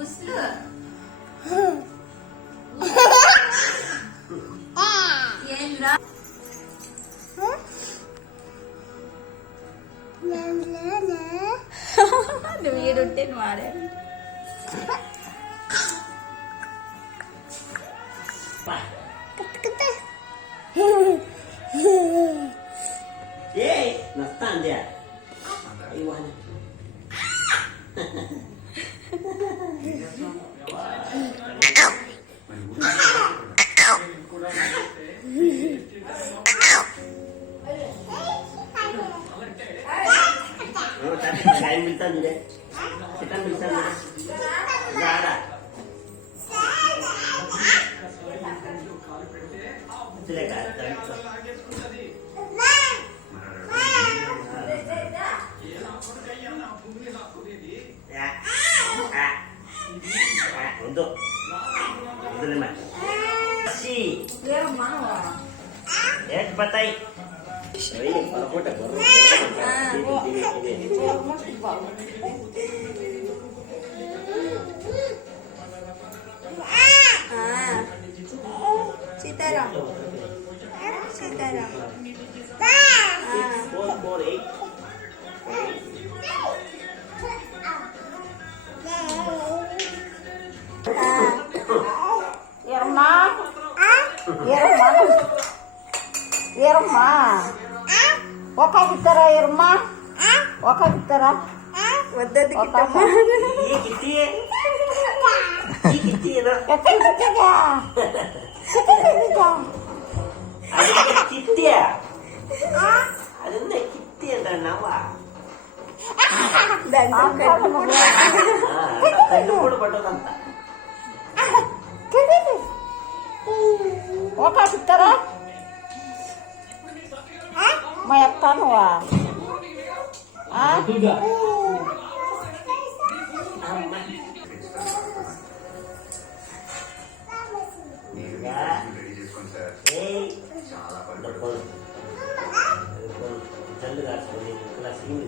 ఉస్లు ఏంద్రా నువ్వు ఈడుంటే నువ్వు ఆడే నస్తాంది kain minta ni deh. Kita minta ni. Enggak ada. Silakan. Ya. Untuk. Untuk lima. Si. biar mau Ya cepat tay. Ini para foto baru. Sitaram Sitaram 6448. Irma Irma ఒక బిత్తరా Irma ఒక బిత్తరా వద్దది కిట్టమ్మా ఈ కిట్టియే ఈ కిట్టియేనా ఎక్కడ కిట్టగా అది కిట్టియా అదన్న కిట్టియా నవ్వా కళ్ళు కూడా పట్టదంత ఒక బిత్తరా మా ఎత్తాను జల్లు కాసుకొని ఇలా సీన్